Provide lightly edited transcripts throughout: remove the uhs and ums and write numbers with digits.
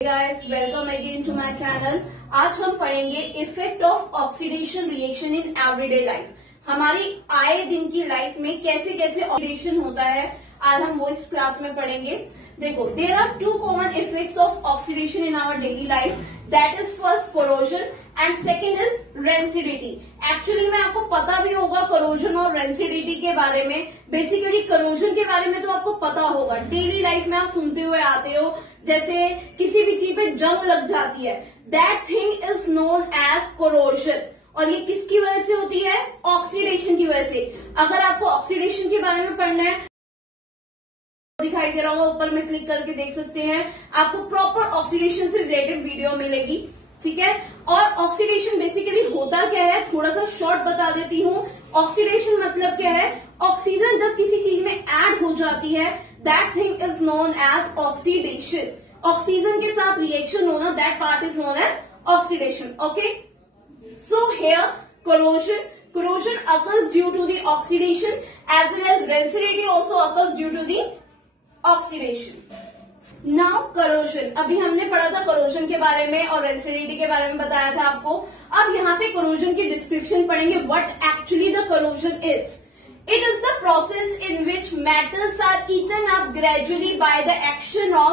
Guys, welcome again to my channel. आज हम पढ़ेंगे effect of oxidation reaction in everyday life. हमारी आए दिन की लाइफ में कैसे कैसे ऑक्सीडेशन होता है, आज हम वो इस क्लास में पढ़ेंगे। देखो, there are two common effects of oxidation in our daily life, that is first corrosion and second is rancidity. Actually में आपको पता भी होगा कोरोजन और रेंसिडिटी के बारे में। बेसिकली कोरोजन के बारे में तो आपको पता होगा, डेली लाइफ में आप सुनते हुए आते हो, जैसे किसी भी चीज पे जंग लग जाती है, that thing is known as corrosion. और ये किसकी वजह से होती है? ऑक्सीडेशन की वजह से। अगर आपको ऑक्सीडेशन के बारे में पढ़ना है, दिखाई दे रहा होगा, ऊपर में क्लिक करके देख सकते हैं, आपको प्रॉपर ऑक्सीडेशन से रिलेटेड वीडियो मिलेगी। ठीक है। और ऑक्सीडेशन बेसिकली होता क्या है, थोड़ा सा शॉर्ट बता देती हूँ। ऑक्सीडेशन मतलब क्या है? ऑक्सीजन जब किसी चीज में ऐड हो जाती है, that thing is known as oxidation. Oxygen के साथ रिएक्शन होना, that part is known as oxidation. Okay, so here corrosion occurs due to the oxidation as well as rancidity also occurs due to the oxidation. Now corrosion, अभी हमने पढ़ा था corrosion के बारे में और rancidity के बारे में बताया था आपको। अब यहाँ पे corrosion की डिस्क्रिप्शन पढ़ेंगे, what actually the corrosion is. It is the process in which metals are eaten up gradually by the action of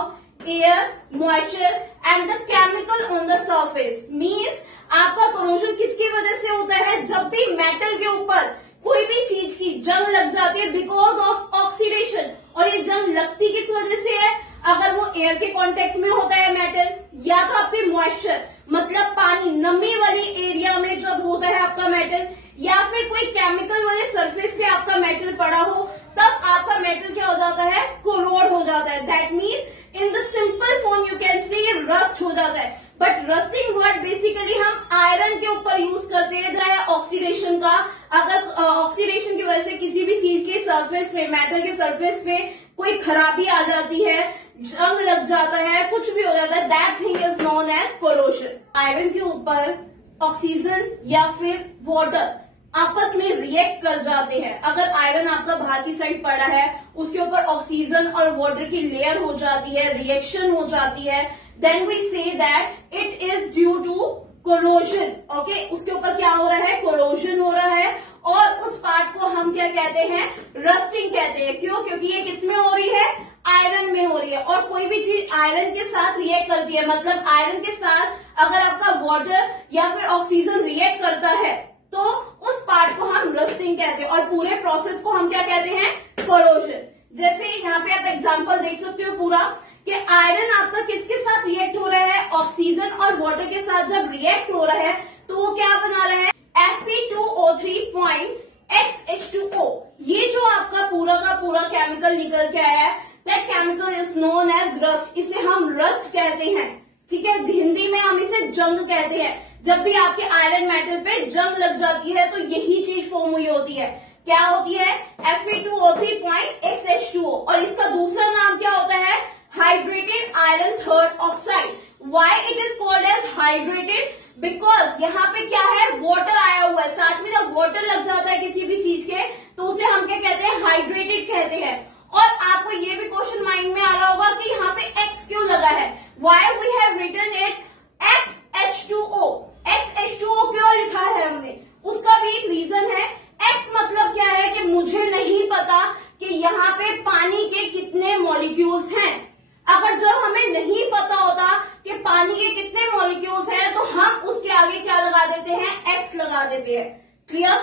air, moisture and the chemical on the surface. Means आपका corrosion किसकी वजह से होता है? जब भी metal के ऊपर कोई भी चीज की जंग लग जाती है बिकॉज ऑफ ऑक्सीडेशन। और ये जंग लगती किस वजह से है? अगर वो एयर के कांटेक्ट में होता है मेटल, या तो आपके मॉइस्चर मतलब पानी, नमी वाली एरिया में जब होता है आपका मेटल, या फिर कोई केमिकल वाले सरफेस पे आपका मेटल पड़ा हो, तब आपका मेटल क्या हो जाता है? कोरोड हो जाता है। That means in the simple form you can say rust हो जाता है। बट रस्टिंग वर्ड बेसिकली हम आयरन के ऊपर यूज करते हैं, जो है ऑक्सीडेशन का। अगर ऑक्सीडेशन की वजह से किसी भी चीज के सरफेस पे, मेटल के सरफेस पे कोई खराबी आ जाती है, जंग लग जाता है, कुछ भी हो जाता है, that thing is known as corrosion. Iron के ऊपर ऑक्सीजन या फिर वाटर आपस में रिएक्ट कर जाते हैं। अगर आयरन आपका बाहर की साइड पड़ा है, उसके ऊपर ऑक्सीजन और वाटर की लेयर हो जाती है, रिएक्शन हो जाती है, then we say that it is due to corrosion. Okay, उसके ऊपर क्या हो रहा है? कोरोजन हो रहा है। और उस पार्ट को हम क्या कहते हैं? रस्टिंग कहते हैं। क्यों? क्योंकि ये किसमें हो रही है? आयरन में हो रही है। और कोई भी चीज आयरन के साथ रिएक्ट करती है, मतलब आयरन के साथ अगर आपका वाटर या फिर ऑक्सीजन रिएक्ट करता है, तो उस पार्ट को हम रस्टिंग कहते हैं। और पूरे प्रोसेस को हम क्या कहते हैं? कोरोजन। जैसे यहाँ पे आप एग्जांपल देख सकते हो पूरा, कि आयरन आपका किसके साथ रिएक्ट हो रहा है? ऑक्सीजन और वाटर के साथ जब रिएक्ट हो रहा है तो वो क्या बना रहा है? Fe2O3.XH2O। ये जो आपका पूरा का पूरा केमिकल निकल के आया है, that chemical is known as rust. इसे हम रस्ट कहते हैं। ठीक है, हिंदी में हम इसे जंग कहते हैं। जब भी आपके आयरन मेटल पे जंग लग जाती है तो यही चीज फॉर्म हुई होती है। क्या होती है? Fe2O3.XH2O। और इसका दूसरा नाम क्या होता है? Hydrated iron third oxide. Why it is called as hydrated? Because यहाँ पे क्या है? वाटर आया हुआ है, साथ में जब वाटर लग जाता है किसी भी चीज के, तो उसे हम क्या कहते हैं? हाइड्रेटेड कहते हैं। और आपको ये भी क्वेश्चन माइंड में आ रहा होगा कि यहाँ पे X क्यों लगा है? Why we have written it XH2O। XH2O क्यों लिखा है हमने? उसका भी एक रीजन है। X मतलब क्या है कि मुझे नहीं पता कि यहाँ पे पानी के कितने मॉलिक्यूल्स हैं। अगर जब हमें नहीं पता होता कि पानी के कितने मॉलिक्यूल्स हैं, तो हम उसके आगे क्या लगा देते हैं? X लगा देते हैं। क्लियर?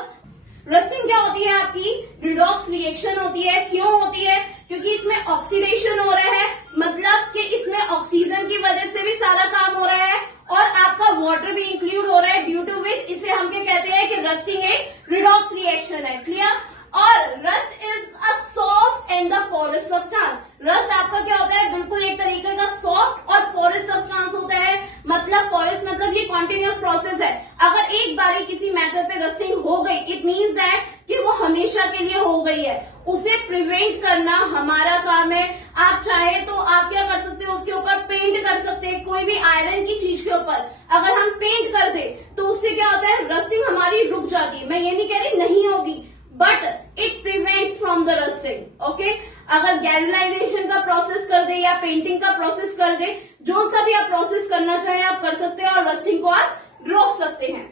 रस्टिंग क्या होती है? आपकी रिडॉक्स रिएक्शन होती है। क्यों होती है? क्योंकि इसमें ऑक्सीडेशन हो रहा है, मतलब कि इसमें ऑक्सीजन की वजह से भी सारा काम हो रहा है और आपका वाटर भी इंक्लूड हो रहा है, ड्यू टू विच इसे हम क्या कहते हैं? कि रस्टिंग एक रिडॉक्स रिएक्शन है। क्लियर? और rust is a soft and the porous substance. Rust आपका क्या होता है? बिल्कुल एक तरीके का सॉफ्ट और पोरस सब्सटेंस होता है। मतलब पोरस मतलब ये कॉन्टिन्यूस प्रोसेस है। अगर एक बारी किसी मेटल पे रस्टिंग हो गई, इट मीन्स दैट कि वो हमेशा के लिए हो गई है। उसे प्रिवेंट करना हमारा काम है। आप चाहे तो आप क्या कर सकते हो? उसके ऊपर पेंट कर सकते हैं। कोई भी आयरन की चीज के ऊपर अगर हम पेंट कर दे तो उससे क्या होता है? रस्टिंग हमारी रुक जाती है। मैं ये नहीं कह रही नहीं होगी, but it prevents from the rusting. Okay, अगर गैल्वेनाइजेशन का प्रोसेस कर दे या पेंटिंग का प्रोसेस कर दे, जो सा भी आप प्रोसेस करना चाहें आप कर सकते हैं और रस्टिंग को आप रोक सकते हैं।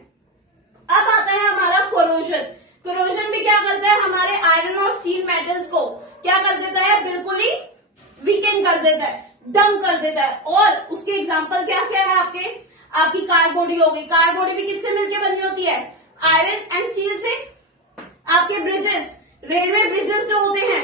अब आता है हमारा कोरोजन। कोरोजन भी क्या करता है, हमारे आयरन और स्टील मेटल्स को क्या कर देता है, बिल्कुल ही वीकेन कर देता है, डम कर देता है। और उसके एग्जाम्पल क्या क्या है, आपकी कार बॉडी हो गई। कार बॉडी भी किससे मिलकर बनी होती है, आयरन एंड स्टील से। आपके ब्रिजेस, रेलवे ब्रिजेस जो होते हैं,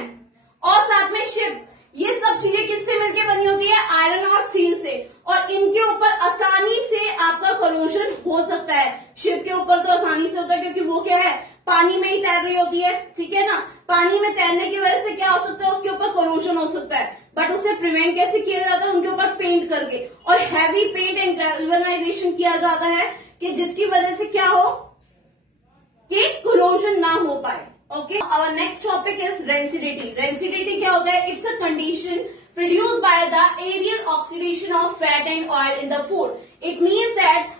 और साथ में शिप, ये सब चीजें किससे मिलकर बनी होती है, आयरन और स्टील से। और इनके ऊपर आसानी से आपका कोरोजन हो सकता है। शिप के ऊपर तो आसानी से होता है क्योंकि वो क्या है, पानी में ही तैर रही होती है, ठीक है ना। पानी में तैरने की वजह से क्या हो सकता है, उसके ऊपर कोरोजन हो सकता है। बट उसे प्रिवेंट कैसे किया जाता है, उनके ऊपर पेंट करके, और हैवी पेंट एंड गैल्वेनाइजेशन किया जाता है कि जिसकी वजह से क्या हो कि कोरोजन ना हो पाए। Okay, our next topic is rancidity. Rancidity क्या होता है, it's a condition produced by the aerial oxidation of fat and oil in the food. It means that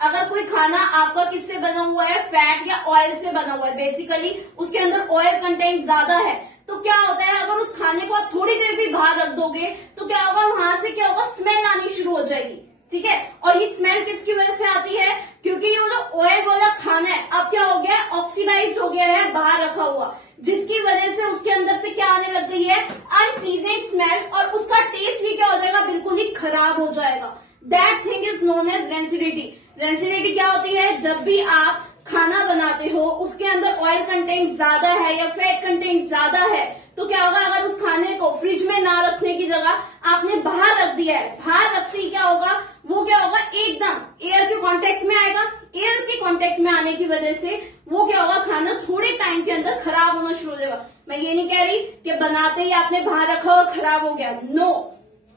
अगर कोई खाना आपका किससे बना हुआ है, फैट या ऑयल से बना हुआ है, बेसिकली उसके अंदर ऑयल कंटेंट ज्यादा है, तो क्या होता है, अगर उस खाने को आप थोड़ी देर भी बाहर रख दोगे तो क्या होगा, वहां से क्या होगा, स्मेल आनी शुरू हो जाएगी, ठीक है। और ये स्मेल किसकी वजह से आती है, क्योंकि ये जो ऑयल वाला खाना है अब क्या हो गया है, ऑक्सीडाइज हो गया है बाहर रखा हुआ, जिसकी वजह से उसके अंदर से क्या आने लग गई है, अनप्लीजेंट स्मेल, और उसका टेस्ट भी क्या हो जाएगा, बिल्कुल ही खराब हो जाएगा। That thing is known as rancidity. Rancidity क्या होती है, जब भी आप खाना बनाते हो उसके अंदर ऑयल कंटेंट ज्यादा है या फैट कंटेंट ज्यादा है, तो क्या होगा, अगर उस खाने को फ्रिज में ना रखने की जगह आपने बाहर रख दिया है, बाहर रखते ही क्या होगा, वो क्या होगा, एकदम एयर के कांटेक्ट में आएगा। एयर के कांटेक्ट में आने की वजह से वो क्या होगा, खाना थोड़े टाइम के अंदर खराब होना शुरू हो जाएगा। मैं ये नहीं कह रही कि बनाते ही आपने बाहर रखा और खराब हो गया, नो,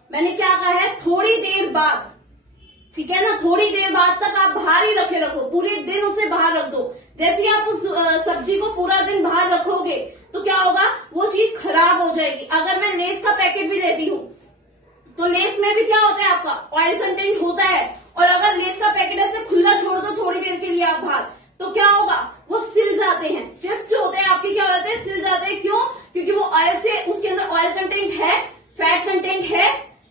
मैंने क्या कहा है, थोड़ी देर बाद, ठीक है ना, थोड़ी देर बाद तक आप बाहर ही रखो, पूरे दिन उसे बाहर रख दो। जैसे ही आप उस सब्जी को पूरा दिन बाहर रखोगे तो क्या होगा, वो चीज खराब हो जाएगी। अगर मैं लेस का पैकेट भी लेती हूँ तो लेस में भी क्या होता है, आपका ऑयल कंटेंट होता है, और अगर लेस का पैकेट ऐसे खुला छोड़ दो थोड़ी देर के लिए आप बाहर, तो क्या होगा, वो सिल जाते हैं। चिप्स जो होते हैं आपके क्या होते हैं, सिल जाते हैं। क्यों, क्योंकि वो ऑयल से, उसके अंदर ऑयल कंटेंट है, फैट कंटेंट है,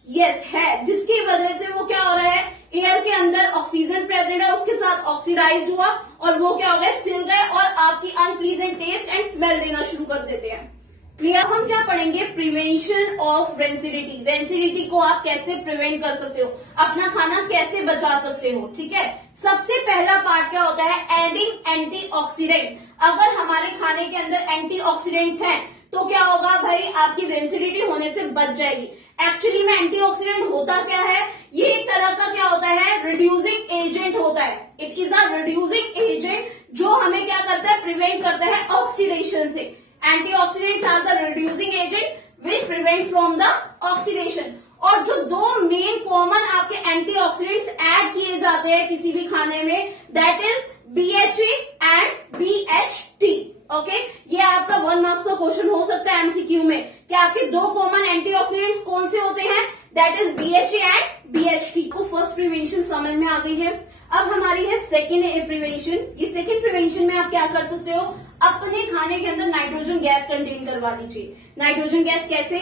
यस है, जिसकी वजह से वो क्या हो रहा है, एयर के अंदर ऑक्सीजन प्रेजेंट है, उसके साथ ऑक्सीडाइज हुआ और वो क्या हो गया, सिल गए, और आपकी अनप्लीजेंट टेस्ट एंड स्मेल देना शुरू कर देते हैं। क्लियर। हम क्या पढ़ेंगे, प्रिवेंशन ऑफ रेंसिडिटी। रेंसिडिटी को आप कैसे प्रिवेंट कर सकते हो, अपना खाना कैसे बचा सकते हो, ठीक है। सबसे पहला पार्ट क्या होता है, एडिंग एंटीऑक्सीडेंट। अगर हमारे खाने के अंदर एंटीऑक्सीडेंट्स हैं तो क्या होगा भाई, आपकी रेंसिडिटी होने से बच जाएगी। एक्चुअली में एंटीऑक्सीडेंट होता क्या है, ये एक तरह का क्या होता है, रिड्यूसिंग एजेंट होता है। It is a reducing agent जो हमें क्या करता है, प्रिवेंट करता है ऑक्सीडेशन से। Antioxidants are the reducing agent which prevent from the oxidation. और जो दो मेन कॉमन आपके एंटीऑक्सीडेंट्स ऐड किए जाते हैं किसी भी खाने में, that is BHA and BHT। Okay, ये आपका 1 मार्क्स का क्वेश्चन हो सकता है एमसीक्यू में, कि आपके दो कॉमन एंटीऑक्सीडेंट्स कौन से होते हैं, that is BHA and BHT। को फर्स्ट प्रिवेंशन समझ में आ गई है। अब हमारी है सेकेंड प्रिवेंशन। ये सेकेंड प्रिवेंशन में आप क्या कर सकते हो, अपने खाने के अंदर नाइट्रोजन गैस कंटेन करवा लीजिए। नाइट्रोजन गैस कैसे,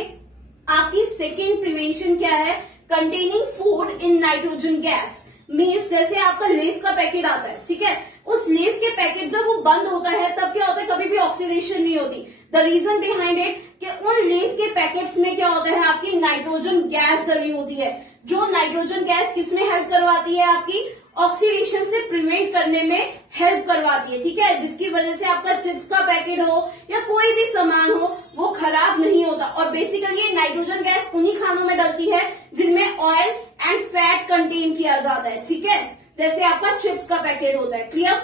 आपकी सेकेंड प्रिवेंशन क्या है, containing food in nitrogen gas. Means जैसे आपका लेस का पैकेट आता है, ठीक है, उस लेस के पैकेट जब वो बंद होता है तब क्या होता है, कभी भी ऑक्सीडेशन नहीं होती। द रीजन बिहाइंड इट कि उन लेस के पैकेट्स में क्या होता है, आपकी नाइट्रोजन गैस डली होती है, जो नाइट्रोजन गैस किसमें हेल्प करवाती है, आपकी ऑक्सीडेशन से प्रिवेंट करने में हेल्प करवाती है, ठीक है, जिसकी वजह से आपका चिप्स का पैकेट हो या कोई भी सामान हो वो खराब नहीं होता। और बेसिकली ये नाइट्रोजन गैस उन्हीं खानों में डलती है जिनमें ऑयल एंड फैट कंटेन किया जाता है, ठीक है, जैसे आपका चिप्स का पैकेट होता है। Clear.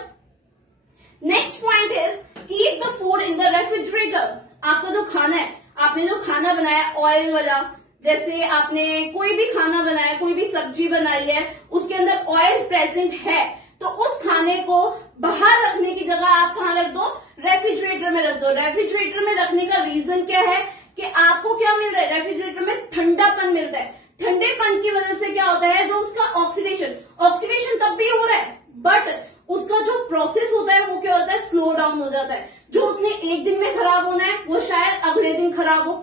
Next point is keep the food in the refrigerator. आपका जो खाना है, आपने जो खाना बनाया ऑयल वाला, जैसे आपने कोई भी खाना बनाया, कोई भी सब्जी बनाई है, उसके अंदर ऑयल प्रेजेंट है, तो उस खाने को बाहर रखने की जगह आप कहाँ रख दो, रेफ्रिजरेटर में रख दो। रेफ्रिजरेटर में रखने का रीजन क्या है कि आपको क्या मिल रहा है, रेफ्रिजरेटर में ठंडापन मिलता है। ठंडेपन की वजह से क्या होता है, जो उसका ऑक्सीडेशन तब भी हो रहा है, बट उसका जो प्रोसेस होता है वो क्या होता है, स्लो डाउन हो जाता है। जो उसने एक दिन में खराब होना है वो शायद अगले दिन खराब हो,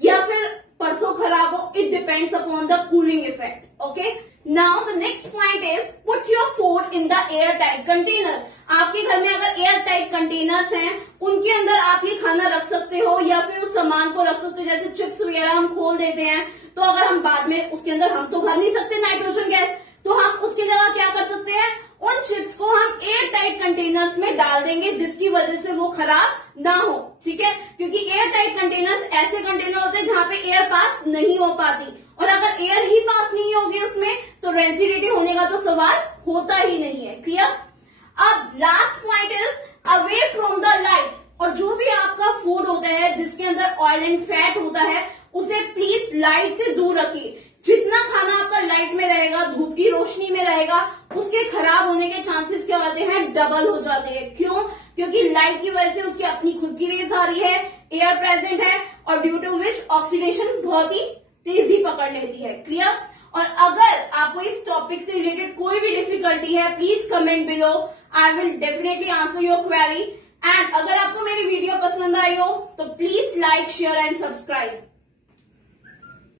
या फिर परसों खराब हो, it depends upon the cooling effect. Okay, now the next point is put your food in the air tight container. आपके घर में अगर एयर टाइट कंटेनर्स हैं, उनके अंदर आप ये खाना रख सकते हो या फिर उस सामान को रख सकते हो। जैसे चिप्स वगैरह हम खोल देते हैं, तो अगर हम बाद में उसके अंदर हम तो भर नहीं सकते नाइट्रोजन गैस, तो हम उसकी जगह क्या कर सकते हैं, उन चिप्स को हम एयर टाइट कंटेनर्स में डाल देंगे, जिसकी वजह से वो खराब ना हो। ठीक है, क्योंकि एयर टाइट कंटेनर्स ऐसे कंटेनर होते हैं जहां पे एयर पास नहीं हो पाती, और अगर एयर ही पास नहीं होगी उसमें, तो रेसिडिटी होने का तो सवाल होता ही नहीं है। क्लियर? अब last point is away from the light. और जो भी आपका फूड होता है जिसके अंदर ऑयल एंड फैट होता है, उसे प्लीज लाइट से दूर रखिए। जितना खाना आपका लाइट में रहेगा, धूप की रोशनी में रहेगा, उसके खराब होने के चांसेस क्या होते हैं, डबल हो जाते हैं। क्यों? क्योंकि लाइट की वजह से उसकी अपनी खुद की रेज आ रही है, एयर प्रेजेंट है, और ड्यू टू विच ऑक्सीडेशन बहुत ही तेजी पकड़ लेती है। क्लियर? और अगर आपको इस टॉपिक से रिलेटेड कोई भी डिफिकल्टी है, please comment below, I will definitely answer your query. And अगर आपको मेरी वीडियो पसंद आई हो तो please like, share and subscribe.